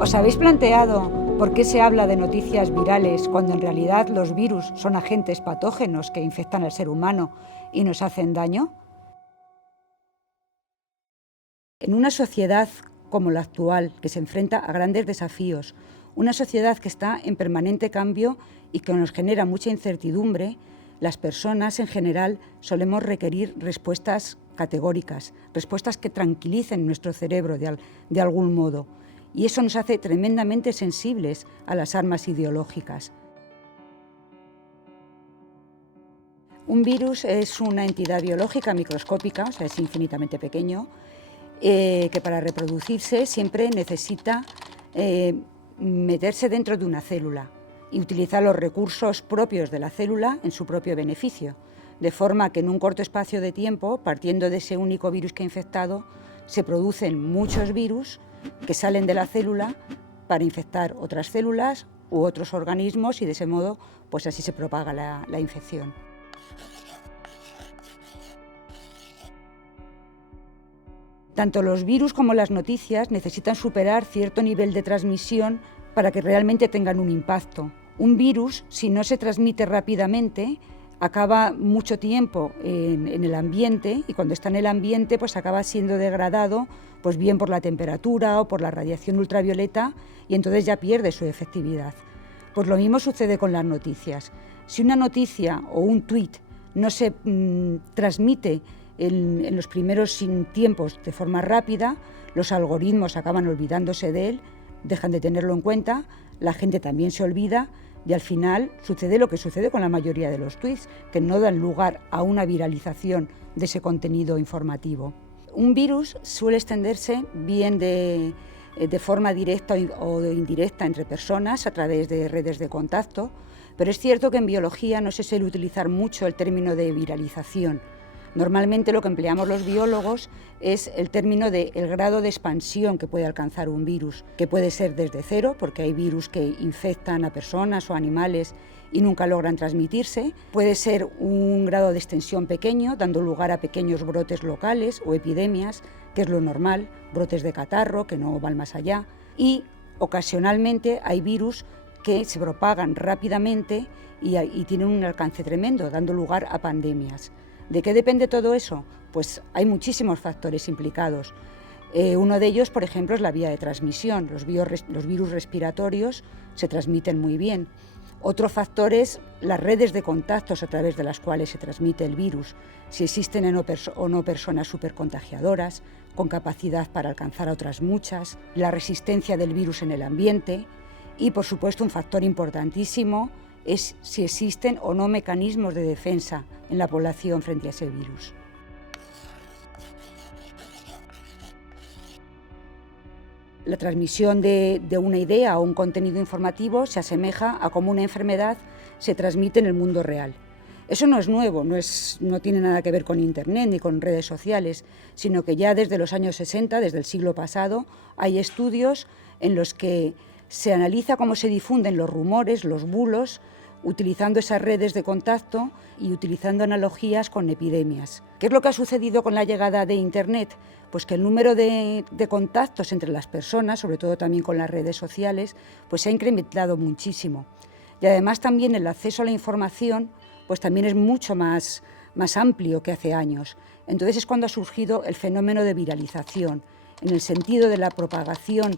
¿Os habéis planteado por qué se habla de noticias virales cuando en realidad los virus son agentes patógenos que infectan al ser humano y nos hacen daño? En una sociedad como la actual, que se enfrenta a grandes desafíos, una sociedad que está en permanente cambio y que nos genera mucha incertidumbre, las personas en general solemos requerir respuestas categóricas, respuestas que tranquilicen nuestro cerebro de algún modo. Y eso nos hace tremendamente sensibles a las armas ideológicas. Un virus es una entidad biológica microscópica, o sea, es infinitamente pequeño, que para reproducirse siempre necesita meterse dentro de una célula y utilizar los recursos propios de la célula en su propio beneficio, de forma que en un corto espacio de tiempo, partiendo de ese único virus que ha infectado, se producen muchos virus que salen de la célula para infectar otras células u otros organismos y de ese modo, pues así se propaga la infección. Tanto los virus como las noticias necesitan superar cierto nivel de transmisión para que realmente tengan un impacto. Un virus, si no se transmite rápidamente, acaba mucho tiempo en el ambiente y cuando está en el ambiente pues acaba siendo degradado pues bien por la temperatura o por la radiación ultravioleta y entonces ya pierde su efectividad. Pues lo mismo sucede con las noticias. Si una noticia o un tuit no se transmite en los primeros tiempos de forma rápida, los algoritmos acaban olvidándose de él, dejan de tenerlo en cuenta, la gente también se olvida y al final sucede lo que sucede con la mayoría de los tweets, que no dan lugar a una viralización de ese contenido informativo. Un virus suele extenderse bien de forma directa o indirecta entre personas a través de redes de contacto, pero es cierto que en biología no se suele utilizar mucho el término de viralización. Normalmente lo que empleamos los biólogos es el término de el grado de expansión que puede alcanzar un virus, que puede ser desde cero, porque hay virus que infectan a personas o animales y nunca logran transmitirse. Puede ser un grado de extensión pequeño, dando lugar a pequeños brotes locales o epidemias, que es lo normal, brotes de catarro, que no van más allá. Y ocasionalmente hay virus que se propagan rápidamente y tienen un alcance tremendo, dando lugar a pandemias. ¿De qué depende todo eso? Pues hay muchísimos factores implicados. Uno de ellos, por ejemplo, es la vía de transmisión. Los virus respiratorios se transmiten muy bien. Otro factor es las redes de contactos a través de las cuales se transmite el virus, si existen o no personas supercontagiadoras, con capacidad para alcanzar a otras muchas, la resistencia del virus en el ambiente y, por supuesto, un factor importantísimo es si existen o no mecanismos de defensa en la población frente a ese virus. La transmisión de una idea o un contenido informativo se asemeja a cómo una enfermedad se transmite en el mundo real. Eso no es nuevo, no tiene nada que ver con Internet ni con redes sociales, sino que ya desde los años 60, desde el siglo pasado, hay estudios en los que se analiza cómo se difunden los rumores, los bulos, utilizando esas redes de contacto y utilizando analogías con epidemias. ¿Qué es lo que ha sucedido con la llegada de Internet? Pues que el número de contactos entre las personas, sobre todo también con las redes sociales, pues se ha incrementado muchísimo. Y además también el acceso a la información pues también es mucho más amplio que hace años. Entonces es cuando ha surgido el fenómeno de viralización, en el sentido de la propagación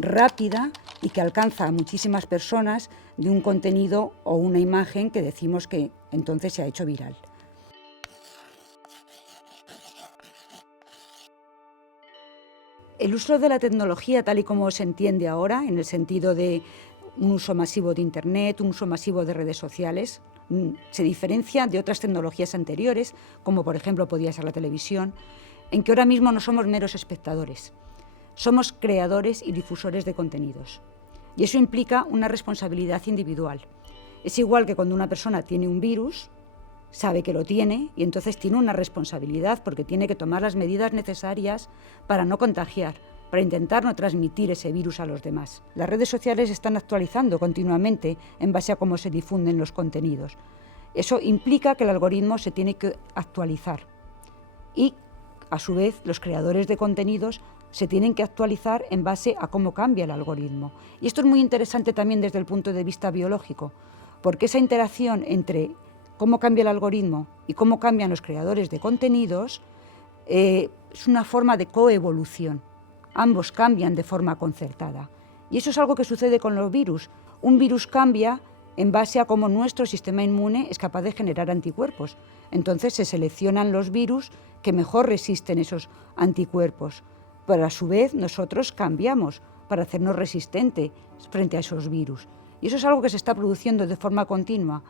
rápida y que alcanza a muchísimas personas de un contenido o una imagen que decimos que entonces se ha hecho viral. El uso de la tecnología tal y como se entiende ahora, en el sentido de un uso masivo de Internet, un uso masivo de redes sociales, se diferencia de otras tecnologías anteriores, como por ejemplo podía ser la televisión, en que ahora mismo no somos meros espectadores, somos creadores y difusores de contenidos. Y eso implica una responsabilidad individual. Es igual que cuando una persona tiene un virus, sabe que lo tiene y entonces tiene una responsabilidad porque tiene que tomar las medidas necesarias para no contagiar, para intentar no transmitir ese virus a los demás. Las redes sociales están actualizando continuamente en base a cómo se difunden los contenidos. Eso implica que el algoritmo se tiene que actualizar y, a su vez, los creadores de contenidos se tienen que actualizar en base a cómo cambia el algoritmo. Y esto es muy interesante también desde el punto de vista biológico, porque esa interacción entre cómo cambia el algoritmo y cómo cambian los creadores de contenidos es una forma de coevolución. Ambos cambian de forma concertada. Y eso es algo que sucede con los virus. Un virus cambia en base a cómo nuestro sistema inmune es capaz de generar anticuerpos. Entonces se seleccionan los virus que mejor resisten esos anticuerpos. Pero a su vez nosotros cambiamos para hacernos resistentes frente a esos virus. Y eso es algo que se está produciendo de forma continua.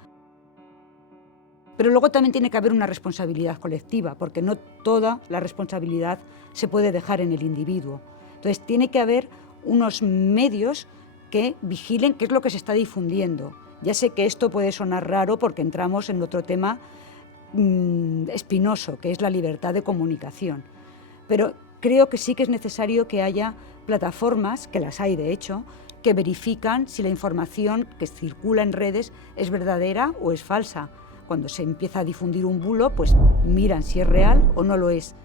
Pero luego también tiene que haber una responsabilidad colectiva, porque no toda la responsabilidad se puede dejar en el individuo. Entonces tiene que haber unos medios que vigilen qué es lo que se está difundiendo. Ya sé que esto puede sonar raro porque entramos en otro tema espinoso, que es la libertad de comunicación. Pero creo que sí que es necesario que haya plataformas, que las hay de hecho, que verifican si la información que circula en redes es verdadera o es falsa. Cuando se empieza a difundir un bulo, pues miran si es real o no lo es.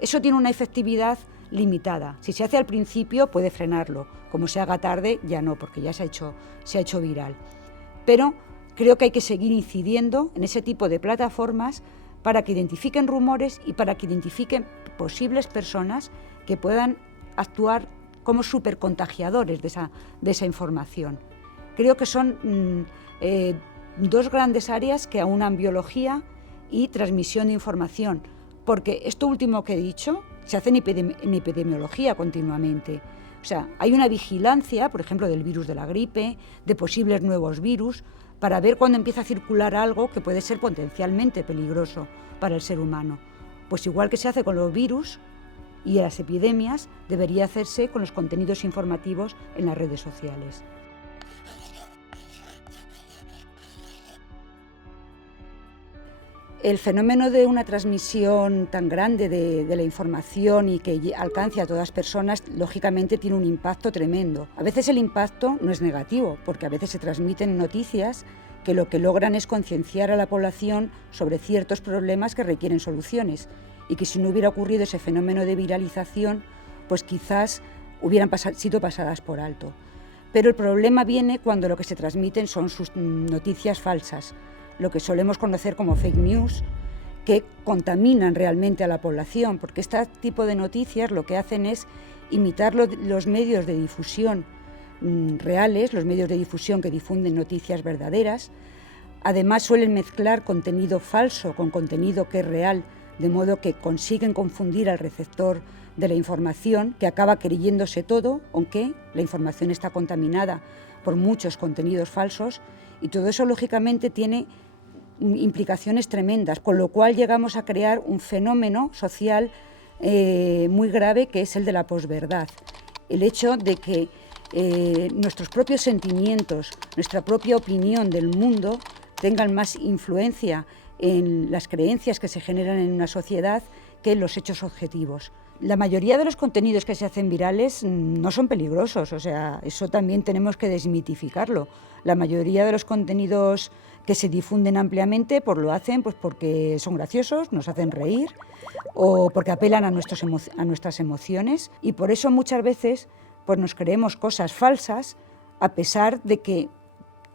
Eso tiene una efectividad limitada. Si se hace al principio, puede frenarlo. Como se haga tarde, ya no, porque ya se ha hecho viral. Pero creo que hay que seguir incidiendo en ese tipo de plataformas para que identifiquen rumores y para que identifiquen posibles personas que puedan actuar como supercontagiadores de esa información. Creo que son dos grandes áreas que aunan biología y transmisión de información, porque esto último que he dicho se hace en epidemiología continuamente. O sea, hay una vigilancia, por ejemplo, del virus de la gripe, de posibles nuevos virus, para ver cuándo empieza a circular algo que puede ser potencialmente peligroso para el ser humano. Pues igual que se hace con los virus y las epidemias, debería hacerse con los contenidos informativos en las redes sociales. El fenómeno de una transmisión tan grande de la información y que alcance a todas las personas, lógicamente tiene un impacto tremendo. A veces el impacto no es negativo, porque a veces se transmiten noticias que lo que logran es concienciar a la población sobre ciertos problemas que requieren soluciones y que si no hubiera ocurrido ese fenómeno de viralización, pues quizás hubieran sido pasadas por alto. Pero el problema viene cuando lo que se transmiten son sus noticias falsas, lo que solemos conocer como fake news, que contaminan realmente a la población, porque este tipo de noticias lo que hacen es imitar los medios de difusión reales, los medios de difusión que difunden noticias verdaderas. Además suelen mezclar contenido falso con contenido que es real, de modo que consiguen confundir al receptor de la información, que acaba creyéndose todo, aunque la información está contaminada por muchos contenidos falsos, y todo eso lógicamente tiene implicaciones tremendas, con lo cual llegamos a crear un fenómeno social muy grave, que es el de la posverdad. El hecho de que nuestros propios sentimientos, nuestra propia opinión del mundo tengan más influencia en las creencias que se generan en una sociedad que en los hechos objetivos. La mayoría de los contenidos que se hacen virales no son peligrosos, o sea, eso también tenemos que desmitificarlo. La mayoría de los contenidos que se difunden ampliamente pues lo hacen pues porque son graciosos, nos hacen reír o porque apelan a nuestras emociones, y por eso muchas veces pues nos creemos cosas falsas a pesar de que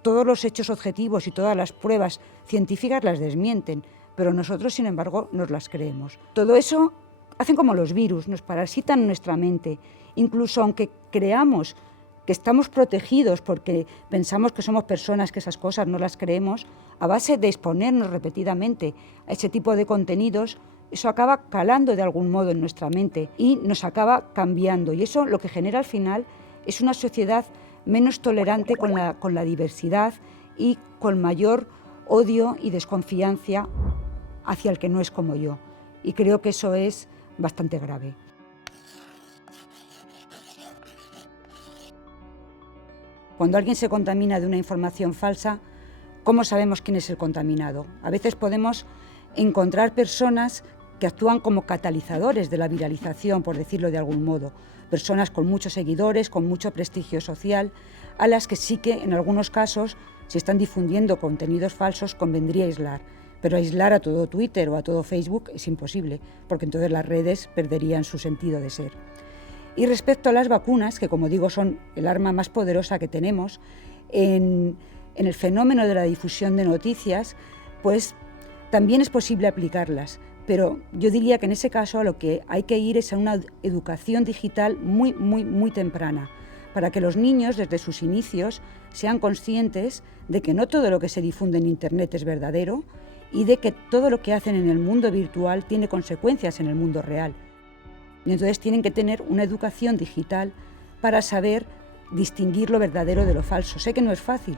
todos los hechos objetivos y todas las pruebas científicas las desmienten, pero nosotros, sin embargo, nos las creemos. Todo eso hacen como los virus, nos parasitan nuestra mente. Incluso aunque creamos que estamos protegidos porque pensamos que somos personas, que esas cosas no las creemos, a base de exponernos repetidamente a ese tipo de contenidos, eso acaba calando de algún modo en nuestra mente y nos acaba cambiando. Y eso lo que genera al final es una sociedad menos tolerante con la diversidad y con mayor odio y desconfianza hacia el que no es como yo. Y creo que eso es bastante grave. Cuando alguien se contamina de una información falsa, ¿cómo sabemos quién es el contaminado? A veces podemos encontrar personas que actúan como catalizadores de la viralización, por decirlo de algún modo, personas con muchos seguidores, con mucho prestigio social, a las que sí que en algunos casos, si están difundiendo contenidos falsos, convendría aislar. Pero aislar a todo Twitter o a todo Facebook es imposible, porque entonces las redes perderían su sentido de ser. Y respecto a las vacunas, que como digo son el arma más poderosa que tenemos, en el fenómeno de la difusión de noticias, pues también es posible aplicarlas. Pero yo diría que en ese caso a lo que hay que ir es a una educación digital muy temprana, para que los niños desde sus inicios sean conscientes de que no todo lo que se difunde en Internet es verdadero y de que todo lo que hacen en el mundo virtual tiene consecuencias en el mundo real. Y entonces tienen que tener una educación digital para saber distinguir lo verdadero de lo falso. Sé que no es fácil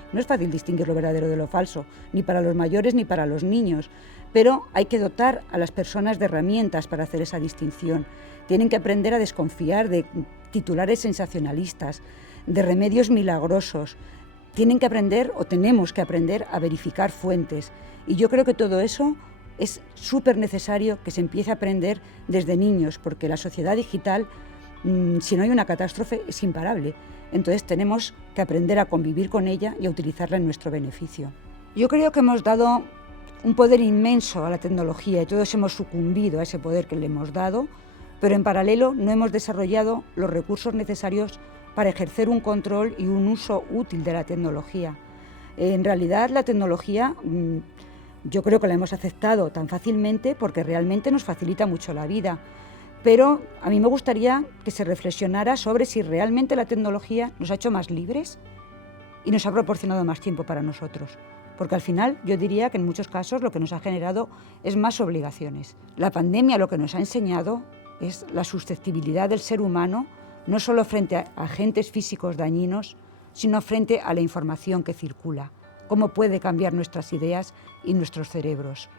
distinguir lo verdadero de lo falso, ni para los mayores ni para los niños, pero hay que dotar a las personas de herramientas para hacer esa distinción. Tienen que aprender a desconfiar de titulares sensacionalistas, de remedios milagrosos. Tienen que aprender, o tenemos que aprender, a verificar fuentes. Y yo creo que todo eso es súper necesario que se empiece a aprender desde niños, porque la sociedad digital, si no hay una catástrofe, es imparable. Entonces tenemos que aprender a convivir con ella y a utilizarla en nuestro beneficio. Yo creo que hemos dado un poder inmenso a la tecnología y todos hemos sucumbido a ese poder que le hemos dado, pero en paralelo no hemos desarrollado los recursos necesarios para ejercer un control y un uso útil de la tecnología. En realidad la tecnología yo creo que la hemos aceptado tan fácilmente porque realmente nos facilita mucho la vida. Pero a mí me gustaría que se reflexionara sobre si realmente la tecnología nos ha hecho más libres y nos ha proporcionado más tiempo para nosotros. Porque al final yo diría que en muchos casos lo que nos ha generado es más obligaciones. La pandemia lo que nos ha enseñado es la susceptibilidad del ser humano, no solo frente a agentes físicos dañinos, sino frente a la información que circula, cómo puede cambiar nuestras ideas y nuestros cerebros.